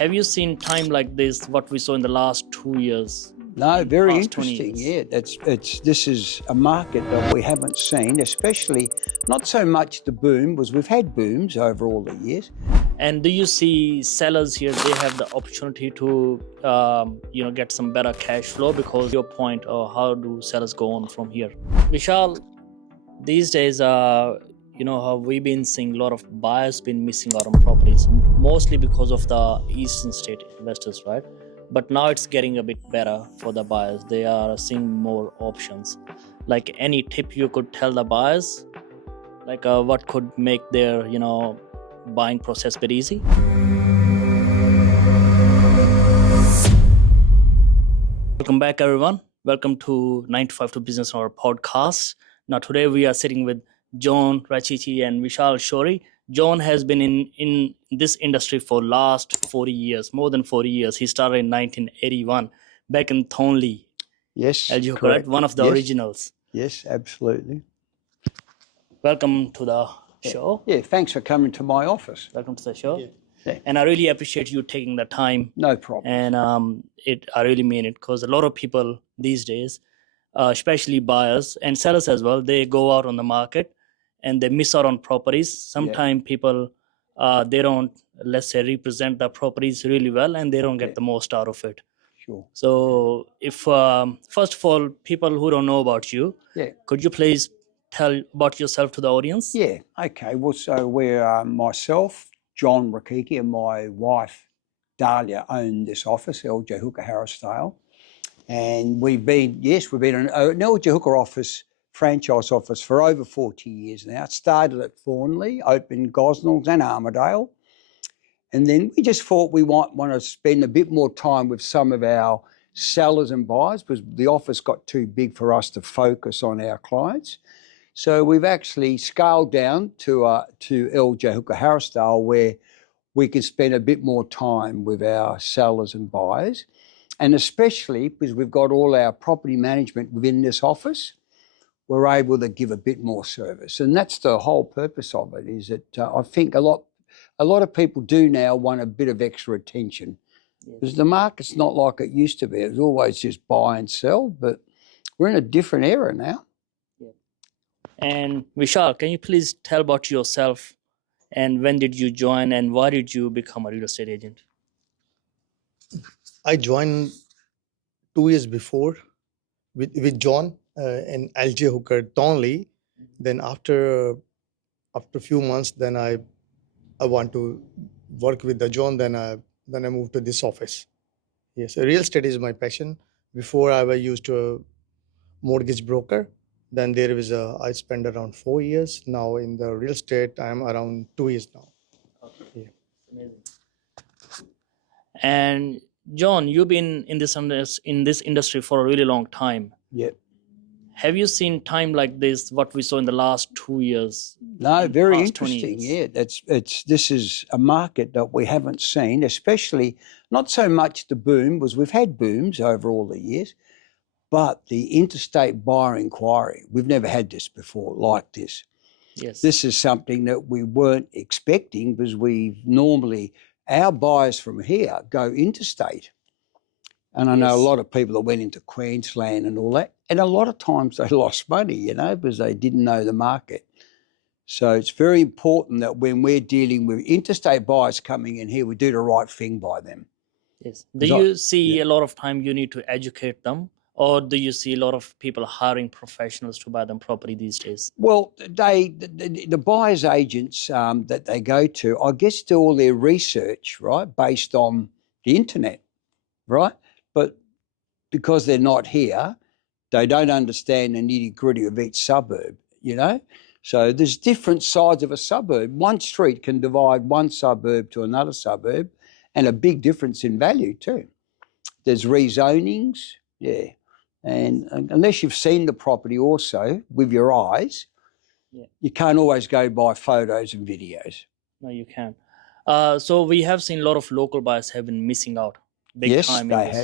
Have you seen time like this, what we saw in the last 2 years? No, very past 20 interesting. years? Yeah, this is a market that we haven't seen, especially not so much the boom, because we've had booms over all the years. And do you see sellers here, they have the opportunity to get some better cash flow? Because your point, how do sellers go on from here? Vishal, these days, how we've been seeing a lot of buyers been missing out on properties, mostly because of the eastern state investors, right? But now it's getting a bit better for the buyers. They are seeing more options. Like, any tip you could tell the buyers, like what could make their buying process a bit easy? Welcome back, everyone. Welcome to 9 to 5 to Business Hour podcast. Now, today we are sitting with John, Rechichi, and Vishal, Shorey. John has been in this industry for last 40 years, more than 40 years. He started in 1981 back in Thornley. Yes, correct? One of the originals. Yes, absolutely. Welcome to the show. Yeah, thanks for coming to my office. Welcome to the show. Yeah. And I really appreciate you taking the time. No problem. And I really mean it, because a lot of people these days, especially buyers and sellers as well, they go out on the market and they miss out on properties. Sometimes people, they don't, let's say, represent the properties really well, and they don't get the most out of it. Sure. So if, first of all, people who don't know about you, could you please tell about yourself to the audience? Yeah, okay. Well, so we're myself, John Rechichi, and my wife, Dahlia, own this office, LJ Hooker Harrisdale. And we've been an LJ Hooker office, franchise office, for over 40 years now. It started at Thornley, opened Gosnells and Armidale. And then we just thought we might want to spend a bit more time with some of our sellers and buyers, because the office got too big for us to focus on our clients. So we've actually scaled down to LJ Hooker Harrisdale, where we can spend a bit more time with our sellers and buyers. And especially because we've got all our property management within this office, we're able to give a bit more service. And that's the whole purpose of it, is that I think a lot of people do now want a bit of extra attention. Because the market's not like it used to be. It was always just buy and sell, but we're in a different era now. And Vishal, can you please tell about yourself, and when did you join, and why did you become a real estate agent? I joined 2 years before with John in LJ Hooker Thornley. Then after a few months, then I want to work with the John. Then I moved to this office. Yes, real estate is my passion. Before I was used to a mortgage broker. Then I spent around 4 years. Now in the real estate, I'm around 2 years now. Okay. Yeah. Amazing. And John, you've been in this industry for a really long time. Yeah. Have you seen time like this, what we saw in the last 2 years? No, very interesting. Yeah, this is a market that we haven't seen, especially not so much the boom, because we've had booms over all the years. But the interstate buyer inquiry, we've never had this before like this. Yes. This is something that we weren't expecting, because our buyers from here go interstate. And I know a lot of people that went into Queensland and all that, and a lot of times they lost money, because they didn't know the market. So it's very important that when we're dealing with interstate buyers coming in here, we do the right thing by them. Yes. Do you see a lot of time you need to educate them? Or do you see a lot of people hiring professionals to buy them property these days? Well, the buyers' agents that they go to, I guess, do all their research, right, based on the internet, right? But because they're not here, they don't understand the nitty-gritty of each suburb, So there's different sides of a suburb. One street can divide one suburb to another suburb, and a big difference in value too. There's rezonings, and unless you've seen the property also with your eyes, you can't always go by photos and videos. No, you can't. So we have seen a lot of local buyers have been missing out big time. Yes, they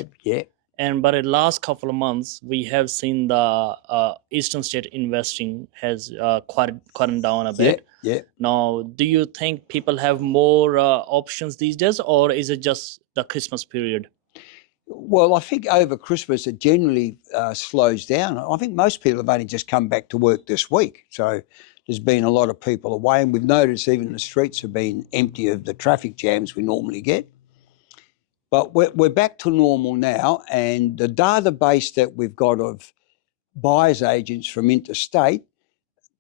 have, But in the last couple of months, we have seen the eastern state investing has quieted down a bit. Yeah. Now, do you think people have more options these days, or is it just the Christmas period? Well, I think over Christmas it generally slows down. I think most people have only just come back to work this week. So there's been a lot of people away, and we've noticed even the streets have been empty of the traffic jams we normally get. But we're back to normal now, and the database that we've got of buyers agents from interstate,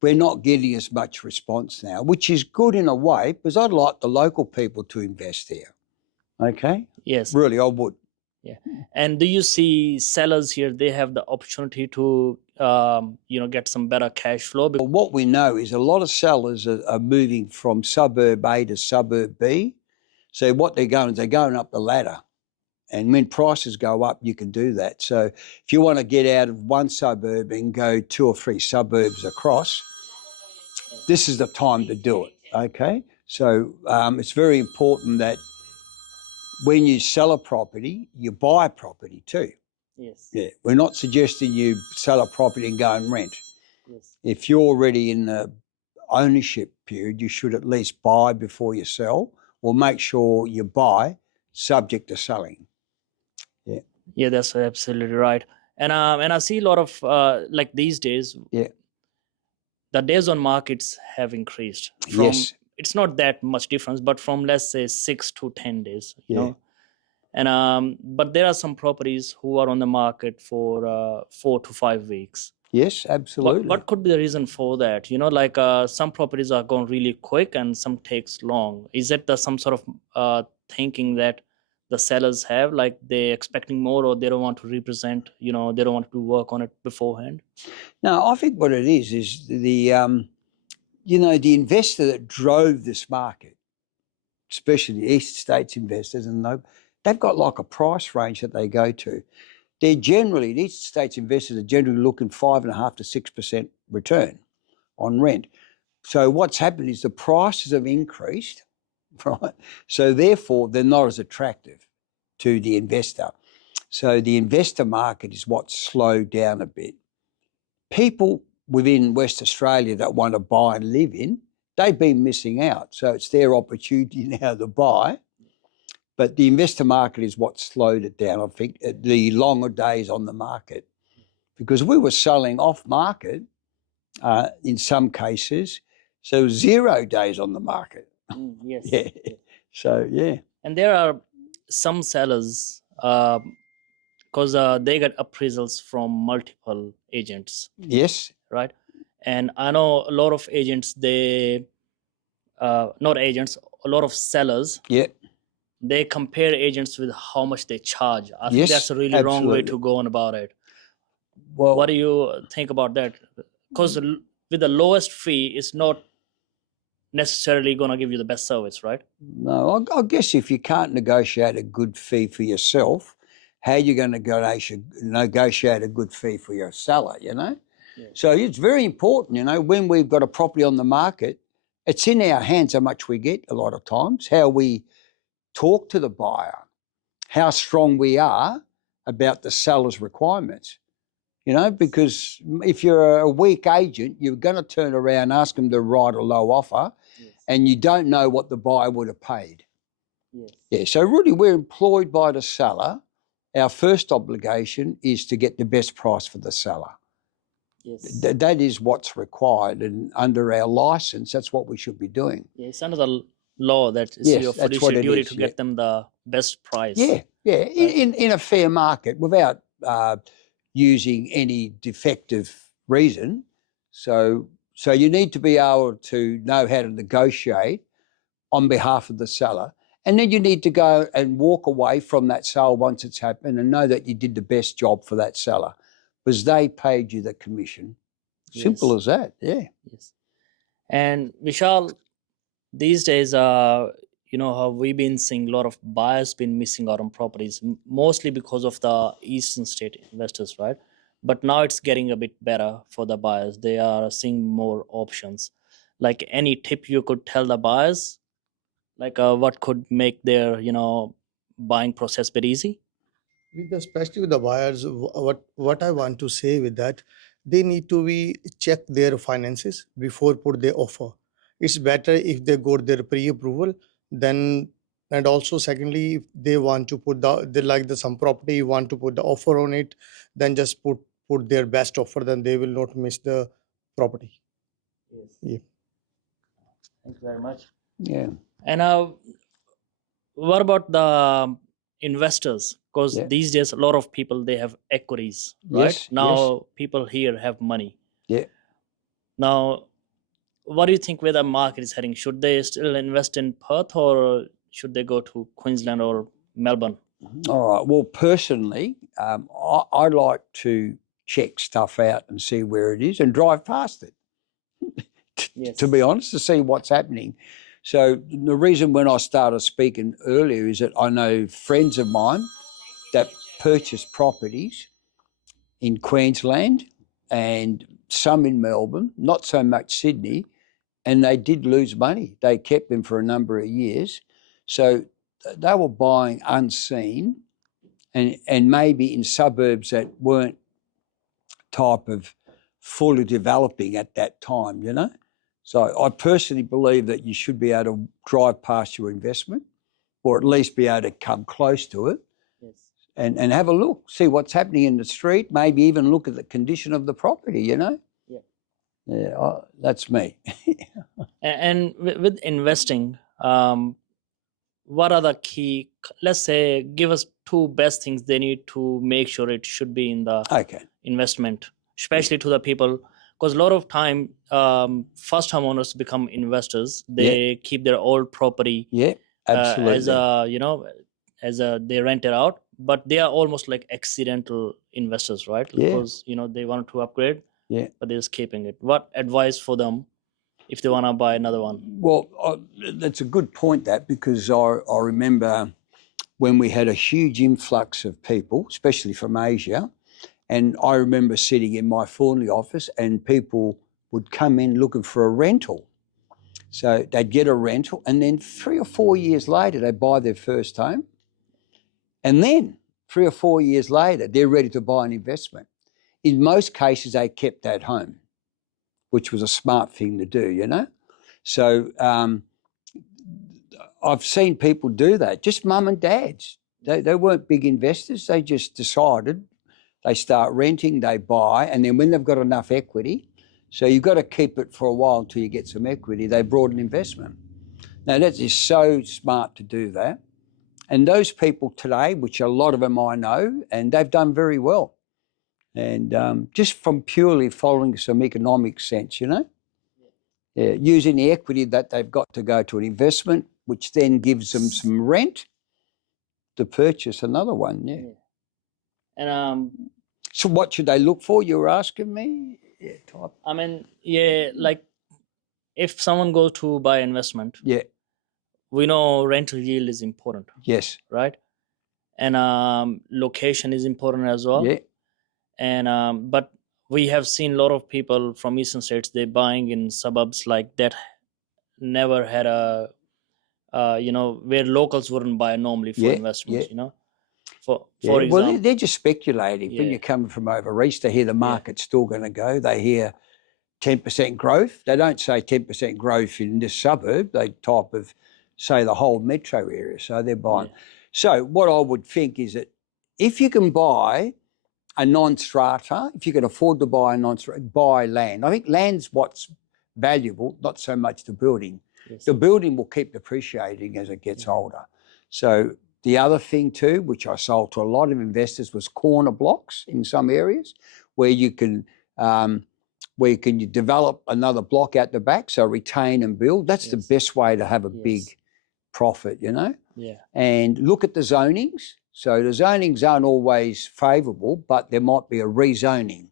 we're not getting as much response now, which is good in a way because I'd like the local people to invest there. Okay? Yes. Really, I would. Yeah. And do you see sellers here? They have the opportunity to, get some better cash flow. Well, what we know is a lot of sellers are moving from suburb A to suburb B. So what they're going is they're going up the ladder. And when prices go up, you can do that. So if you want to get out of one suburb and go 2 or 3 suburbs across, this is the time to do it, okay? So it's very important that when you sell a property, you buy a property too. Yes. Yeah, we're not suggesting you sell a property and go and rent. Yes. If you're already in the ownership period, you should at least buy before you sell, or make sure you buy subject to selling. Yeah. Yeah, that's absolutely right. And I see a lot of like these days. Yeah. The days on markets have increased. From, Yes. It's not that much difference, but from let's say 6 to 10 days. You Yeah. know. And but there are some properties who are on the market for 4 to 5 weeks. Yes, absolutely. What could be the reason for that? Like some properties are going really quick and some takes long. Is it some sort of thinking that the sellers have, like they're expecting more, or they don't want to represent, they don't want to work on it beforehand? No, I think what it is the the investor that drove this market, especially the East States investors, and they've got like a price range that they go to. The East States investors are generally looking 5.5% to 6% return on rent. So what's happened is the prices have increased, right? So therefore, they're not as attractive to the investor. So the investor market is what's slowed down a bit. People within West Australia that want to buy and live in, they've been missing out. So it's their opportunity now to buy. But the investor market is what slowed it down, I think, the longer days on the market. Because we were selling off market in some cases, so 0 days on the market. Yes. Yeah. So, yeah. And there are some sellers, because they get appraisals from multiple agents, Yes. right? And I know a lot of agents, not agents, a lot of sellers, Yeah. they compare agents with how much they charge. I think Yes, that's a really wrong way absolutely. to go on about it. Well, What do you think about that? Because with the lowest fee, it's not necessarily going to give you the best service, right? no, I guess if you can't negotiate a good fee for yourself, how are you going to negotiate a good fee for your seller, Yeah. So it's very important, when we've got a property on the market, it's in our hands how much we get a lot of times, how we talk to the buyer, how strong we are about the seller's requirements, because if you're a weak agent, you're going to turn around and ask them to write a low offer, Yes. and you don't know what the buyer would have paid. Yes. Yeah, so really we're employed by the seller. Our first obligation is to get the best price for the seller. Yes. That is what's required, and under our license, that's what we should be doing. Yeah, it's under the law that it's Yes, your that's what fiduciary it duty is, to yeah. get them the best price. Yeah, in a fair market without using any defective reason. So you need to be able to know how to negotiate on behalf of the seller. And then you need to go and walk away from that sale once it's happened and know that you did the best job for that seller because they paid you the commission. Simple Yes. as that, yeah. Yes. And Vishal, these days, how we've been seeing a lot of buyers been missing out on properties, mostly because of the eastern state investors, right? But now it's getting a bit better for the buyers. They are seeing more options. Like any tip you could tell the buyers, like what could make their, buying process a bit easy? Especially with the buyers, what I want to say with that, they need to be check their finances before put their offer. it's better if they got their pre-approval. Then, and also secondly, if they want to put they like the some property, want to put the offer on it, then just put their best offer, then they will not miss the property. Yes. Yeah. Thank you very much. Yeah. And what about the investors? Because Yeah. these days a lot of people they have equities, right? Yes, Now yes. people here have money. Yeah. Now, what do you think where the market is heading? Should they still invest in Perth or should they go to Queensland or Melbourne? All right. Well, personally, I like to check stuff out and see where it is and drive past it. Yes. To be honest, to see what's happening. So the reason when I started speaking earlier is that I know friends of mine that purchased properties in Queensland and some in Melbourne, not so much Sydney, and they did lose money. They kept them for a number of years. So they were buying unseen and maybe in suburbs that weren't type of fully developing at that time, you know. So I personally believe that you should be able to drive past your investment or at least be able to come close to it. Yes. And have a look, see what's happening in the street, maybe even look at the condition of the property, you know. Yeah. Yeah, that's me. And with investing, what are the key, let's say, give us two best things they need to make sure it should be in the Okay. investment, especially to the people, because a lot of time first homeowners become investors. They keep their old property Yeah, absolutely. as a, you know, as a, they rent it out, but they are almost like accidental investors, right? Yeah. Because, you know, they want to upgrade, Yeah. but they're just keeping it. What advice for them if they want to buy another one? Well, that's a good point, that, because I remember when we had a huge influx of people, especially from Asia, and I remember sitting in my Thornley office and people would come in looking for a rental. So they'd get a rental and then 3 or 4 years later, they buy their first home. And then 3 or 4 years later, they're ready to buy an investment. In most cases, they kept that home, which was a smart thing to do, you know. So I've seen people do that, just mum and dads. They weren't big investors. They just decided they start renting, they buy, and then when they've got enough equity, so you've got to keep it for a while until you get some equity, they brought an investment. Now, that is so smart to do that. And those people today, which a lot of them I know, and they've done very well. And just from purely following some economic sense, you know, using the equity that they've got to go to an investment, which then gives them some rent to purchase another one. Yeah. And So what should they look for? You were asking me? Yeah, type. I mean, yeah, like if someone goes to buy investment, Yeah. we know rental yield is important, Yes. right? And location is important as well. Yeah. And but we have seen a lot of people from eastern states, they're buying in suburbs like that never had a you know, where locals wouldn't buy normally for investments, you know. For example, well, they're just speculating. When you're coming from over east, they hear the market's still going to go. They hear 10% growth. They don't say 10% growth in this suburb. They type of say the whole metro area. So they're buying. So what I would think is that if you can buy a non-strata, if you can afford to buy a non-strata, buy land. I think land's what's valuable, not so much the building. The building will keep depreciating as it gets older. So the other thing too, which I sold to a lot of investors, was corner blocks in some areas where you can develop another block out the back, so retain and build. That's the best way to have a big profit, you know. Yeah. And look at the zonings. So the zonings aren't always favourable, but there might be a rezoning.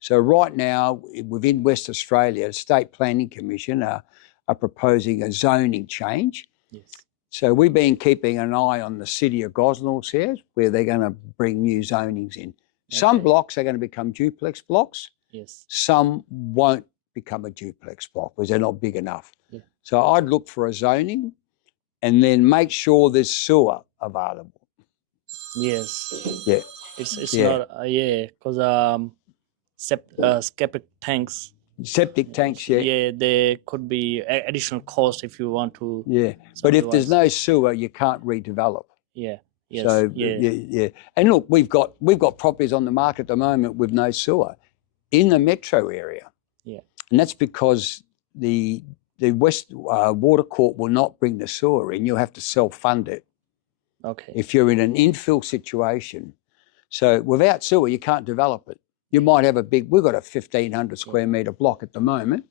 So right now, within West Australia, the State Planning Commission are proposing a zoning change. Yes. So we've been keeping an eye on the city of Gosnells here, where they're going to bring new zonings in. Some blocks are going to become duplex blocks. Yes. Some won't become a duplex block because they're not big enough. Yeah. So I'd look for a zoning and then make sure there's sewer available. Yes. Yeah. It's not because septic tanks Septic tanks, yeah. there could be additional cost if you want to. Yeah. But if there's no sewer, you can't redevelop. Yeah. Yes. So yeah. And look, we've got properties on the market at the moment with no sewer in the metro area. Yeah. And that's because the West Water Corp will not bring the sewer in. You'll have to self-fund it. Okay. If you're in an infill situation. So without sewer, you can't develop it. You might have we've got a 1,500 square metre block at the moment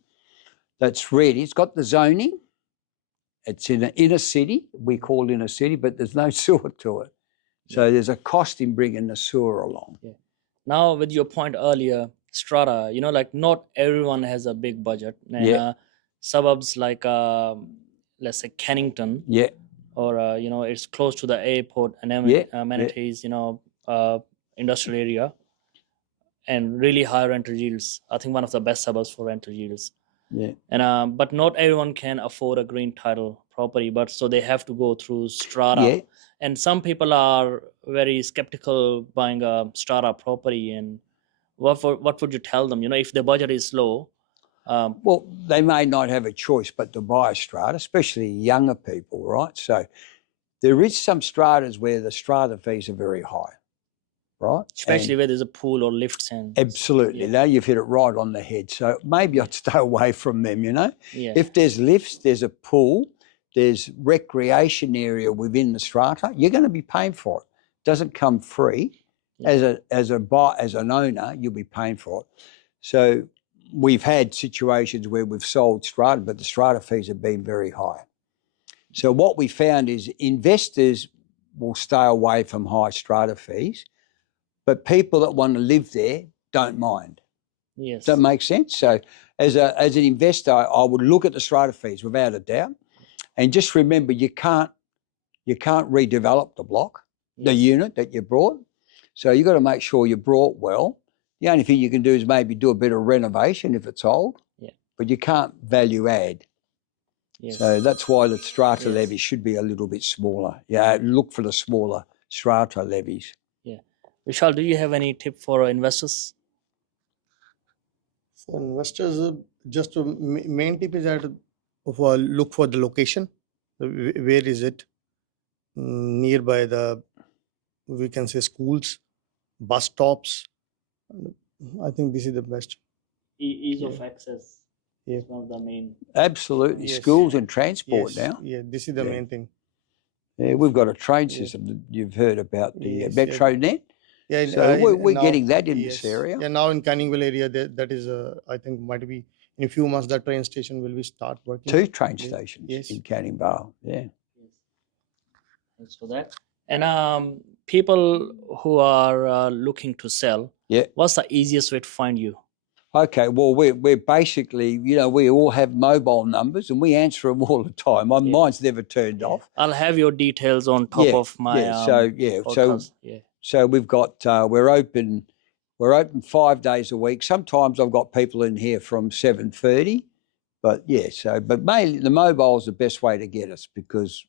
that's ready. It's got the zoning. It's in an inner city, we call inner city, but there's no sewer to it. So there's a cost in bringing the sewer along. Yeah. Now, with your point earlier, strata, like not everyone has a big budget. And suburbs like, let's say, Kennington. Yeah. Or, it's close to the airport and amenities, industrial area. And really high rental yields. I think one of the best suburbs for rental yields. Yeah. And but not everyone can afford a green title property, but so they have to go through strata. Yeah. And some people are very skeptical buying a strata property. And what would you tell them? If the budget is low. Well, they may not have a choice but to buy a strata, especially younger people, right? So there is some stratas where the strata fees are very high. Right, especially where there's a pool or lifts and absolutely. Now you've hit it right on the head. So maybe I'd stay away from them. If there's lifts, there's a pool, there's recreation area within the strata, you're going to be paying for it. It doesn't come free. As an owner, you'll be paying for it. So we've had situations where we've sold strata, but the strata fees have been very high. So what we found is investors will stay away from high strata fees. But people that want to live there don't mind. Yes. Does that make sense? So as an investor, I would look at the strata fees without a doubt. And just remember, you can't redevelop the block, the unit that you brought. So you've got to make sure you brought well. The only thing you can do is maybe do a bit of renovation if it's old. Yeah. But you can't value add. Yes. So that's why the strata levy should be a little bit smaller. Yeah, look for the smaller strata levies. Vishal, do you have any tip for investors? For investors, just a main tip is that look for the location. Where is it? Nearby we can say schools, bus stops. I think this is the best. Ease of access is one of the main. Absolutely. Yes. Schools and transport now. Yeah, this is the main thing. Yeah, we've got a train system that you've heard about, the Metro Net. Yeah, so we're now, getting that in this area. Yeah, now in Canningville area, that is, I think, might be in a few months that train station will start working. 2 train stations in Canning Vale. Yeah. Thanks for that. And people who are looking to sell, what's the easiest way to find you? Okay, well, we're basically, we all have mobile numbers and we answer them all the time. Mine's never turned off. I'll have your details on top of my podcast. So we've got we're open 5 days a week. Sometimes I've got people in here from 7:30, but mainly the mobile is the best way to get us because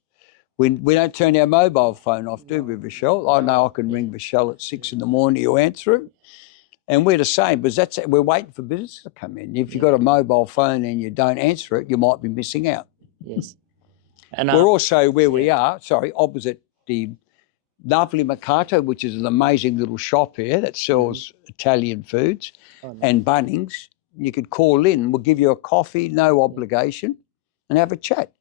we don't turn our mobile phone off, do we, Vishal? I know I can ring Vishal at 6 a.m, he'll answer it. And we're the same, because we're waiting for business to come in. If you've got a mobile phone and you don't answer it, you might be missing out. Yes. And we're also where we are, opposite the Napoli Mercato, which is an amazing little shop here that sells Italian foods, and Bunnings. You could call in, we'll give you a coffee, no obligation, and have a chat.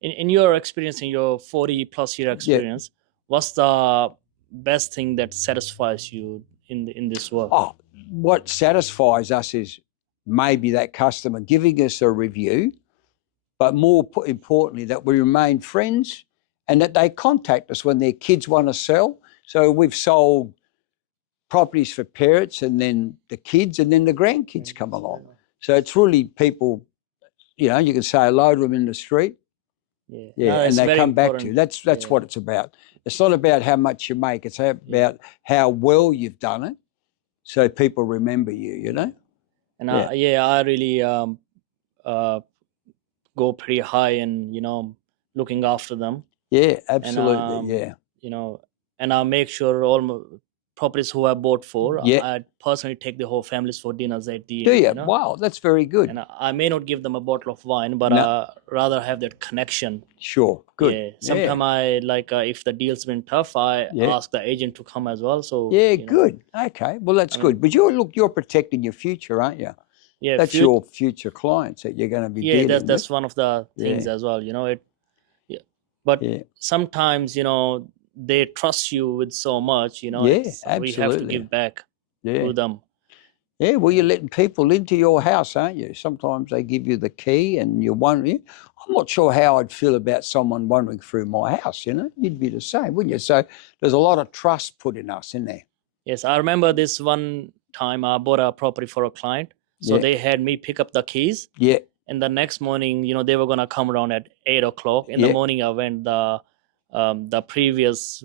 In your experience, in your 40-plus year experience, what's the best thing that satisfies you in this work? Oh, what satisfies us is maybe that customer giving us a review, but more importantly, that we remain friends and that they contact us when their kids want to sell. So we've sold properties for parents and then the kids and then the grandkids come along. So it's really people, you can say hello to them in the street. And they come back to you. That's what it's about. It's not about how much you make. It's about how well you've done it so people remember you, And I really go pretty high in, looking after them. Yeah, absolutely, And I make sure properties who I bought for, Yeah. I personally take the whole families for dinners at the Do end. you? You know? Wow, that's very good. And I may not give them a bottle of wine, but No. rather have that connection. Sure. Good. Yeah. Sometimes I like if the deal's been tough, I Yeah. ask the agent to come as well. So Yeah, you know, good. Okay. Well, that's I good. But you're protecting your future, aren't you? yeah, That's your future clients that you're going to be yeah. dealing That's with. one of the things Yeah. as well. You know it. Yeah. But Yeah. sometimes they trust you with so much. Yeah, We have to absolutely. give back Yeah. to them. Yeah, well, you're letting people into your house, aren't you? Sometimes they give you the key and you're wondering. I'm not sure how I'd feel about someone wandering through my house, You'd be the same, wouldn't you? So there's a lot of trust put in us, isn't there? Yes, I remember this one time I bought a property for a client. So Yeah. they had me pick up the keys. Yeah. And the next morning, they were gonna come around at 8 o'clock. In the Yeah. morning, I went the previous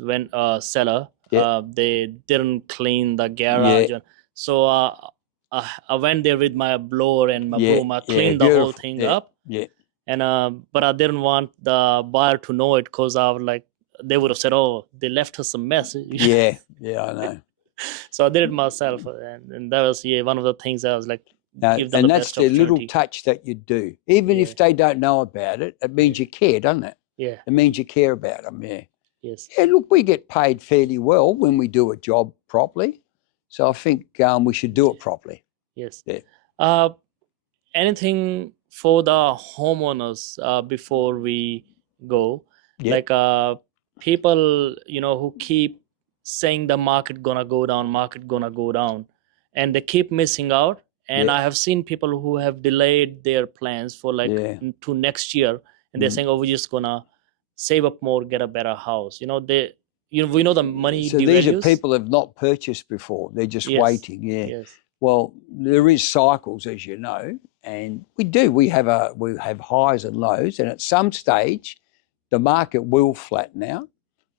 seller. Yeah. They didn't clean the garage, Yeah. so I went there with my blower and my Yeah. broom. I Yeah. cleaned the whole Beautiful. thing Yeah. up, Yeah. and but I didn't want the buyer to know it because I was like, they would have said, "Oh, they left us a mess." Yeah. Yeah, I know. So I did it myself, and that was one of the things I was like, give them And the that's best the little opportunity. touch that you do. Even if they don't know about it, it means you care, doesn't it? Yeah. It means you care about them, yeah. Yes. Yeah, look, we get paid fairly well when we do a job properly. So I think we should do it properly. Yes. Yeah. Anything for the homeowners before we go? Yeah. Like people, who keep saying the market gonna go down, and they keep missing out. And Yeah. I have seen people who have delayed their plans for Yeah. to next year, and they're saying, "Oh, we're just gonna save up more, get a better house." We know the money So these are devalues. people who have not purchased before. They're just Yes. waiting, yeah. Yes. Well, there is cycles, as you know, and we have highs and lows, and at some stage, the market will flatten out.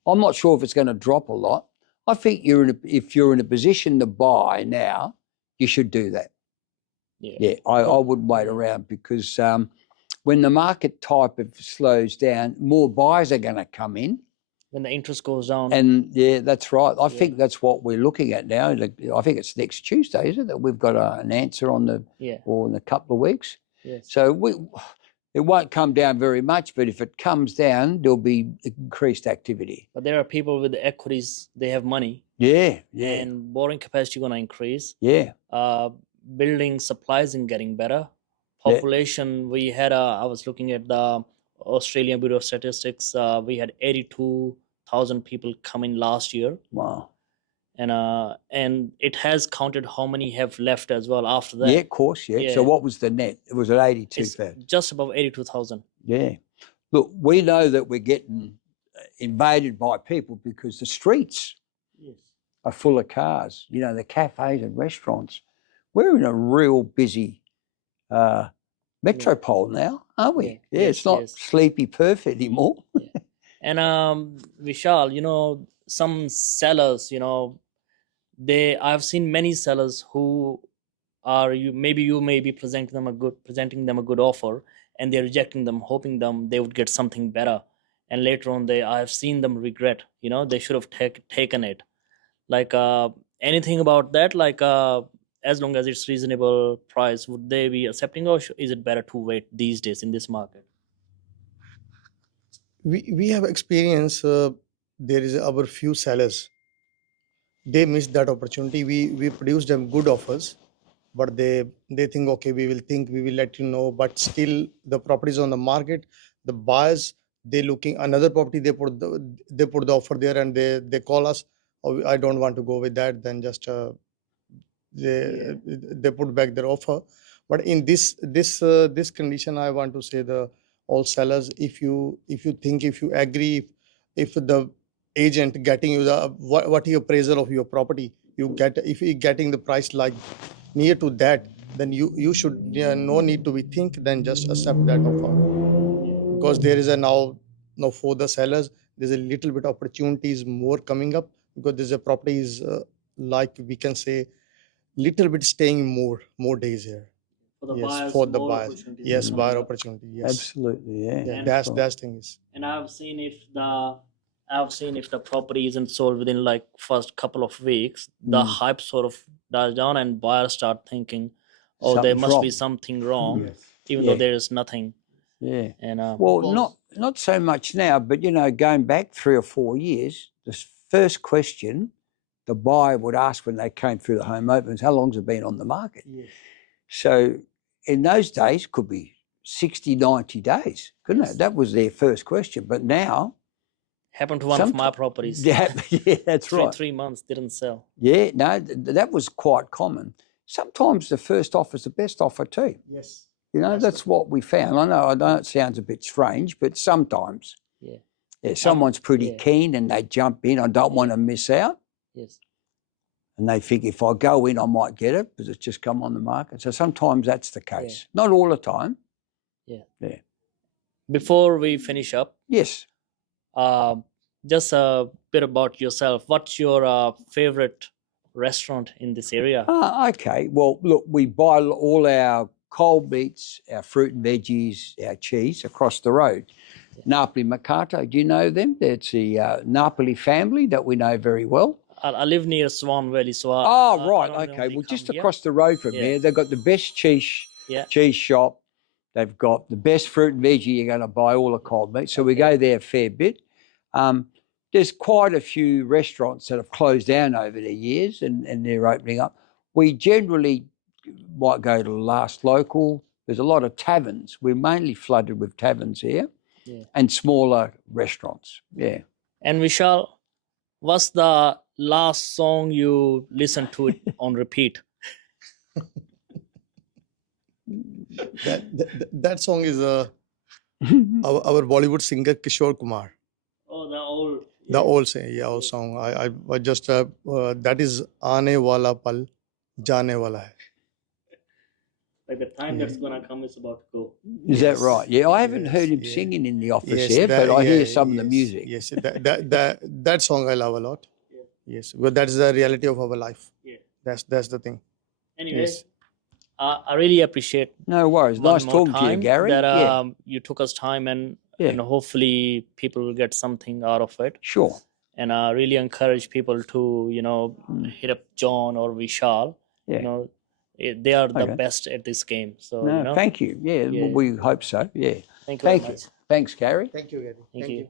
I'm not sure if it's going to drop a lot. I think if you're in a position to buy now, you should do that. Yeah, I wouldn't wait around because when the market type of slows down, more buyers are going to come in. When the interest goes down. And yeah, that's right. I think that's what we're looking at now. I think it's next Tuesday, isn't it? That we've got an answer on or in a couple of weeks. Yes. So it won't come down very much, but if it comes down, there'll be increased activity. But there are people with equities, they have money. Yeah, yeah. And borrowing capacity going to increase. Yeah. Building supplies and getting better. Population, I was looking at the Australian Bureau of Statistics. We had 82,000 people coming last year. Wow. And it has counted how many have left as well after that. Yeah, of course, yeah. So what was the net? It was at 82,000. Just above 82,000. Yeah. Look, we know that we're getting invaded by people because the streets are full of cars. The cafes and restaurants. We're in a real busy metropole now, aren't we? Yeah, it's not Sleepy Perth anymore. And Vishal, some sellers, I've seen many sellers who are you may be presenting them a good offer, and they're rejecting them, hoping they would get something better, and later on I've seen them regret. They should have taken it. Like anything about that, like as long as it's reasonable price, would they be accepting, or is it better to wait these days in this market? We have experience. There is our few sellers. They missed that opportunity. We produced them good offers, but they think, okay, we will let you know. But still, the property is on the market. The buyers, they looking another property. They put the offer there, and they call us. Oh, I don't want to go with that. Then just they put back their offer. But in this condition, I want to say all sellers, if you agree, if the agent getting you what the appraisal of your property, if you getting the price like near to that, then you should no need to be think, then just accept that offer, because there is now for the sellers, there's a little bit opportunities more coming up, because there's a property is like we can say little bit staying more days here. For the buyers, buyer opportunity, yes. Absolutely, yeah. And that's thing is. And I've seen if the I've seen if the property isn't sold within like first couple of weeks, the hype sort of dies down and buyers start thinking, oh, there Something's must be wrong. something wrong, Yes. even Yeah. though there is nothing. Yeah. And Well, not so much now, but going back 3 or 4 years, the first question the buyer would ask when they came through the home open is, how long's it been on the market? Yes. So in those days, could be 60, 90 days, couldn't Yes. it? That was their first question. But now, happened to one of my properties. yeah, that's three, right. 3 months didn't sell. Yeah, no, that was quite common. Sometimes the first offer's the best offer too. Yes. That's what we found. I know it sounds a bit strange, but sometimes, someone's pretty keen and they jump in. I don't want to miss out. Yes. And they think if I go in, I might get it because it's just come on the market. So sometimes that's the case. Not all the time. Yeah. Before we finish up, Yes. just a bit about yourself. What's your favorite restaurant in this area? Okay. Well, look, we buy all our cold meats, our fruit and veggies, our cheese across the road. Napoli Mercato, do you know them? That's the Napoli family that we know very well. I live near Swan Valley, so right, I okay. Well, just here. across the road from there, they've got the best cheese shop. They've got the best fruit and veggie you're going to buy, all the cold meat. So we go there a fair bit. There's quite a few restaurants that have closed down over the years and they're opening up. We generally might go to the last local. There's a lot of taverns. We're mainly flooded with taverns here and smaller restaurants. Yeah. And Vishal, what's the last song you listened to it on repeat? That song is our Bollywood singer Kishore Kumar. Oh, old song. I just that is Aane Wala Pal, Jaane Wala Hai. Like the time that's gonna come is about to go. Is that right? Yeah, I haven't heard him singing in the office here, but I hear some of the music. Yes, that song I love a lot. Yes, but that's the reality of our life. Yeah. That's the thing. Anyways, I really appreciate. No worries. Nice talking to you, Gary. That you took us time and hopefully people will get something out of it. Sure. And I really encourage people to hit up John or Vishal. Yeah. They are the best at this game. So thank you. Yeah, we hope so. Yeah. Thank you very much. Thanks, Gary. Thank you, Gary. Thank you.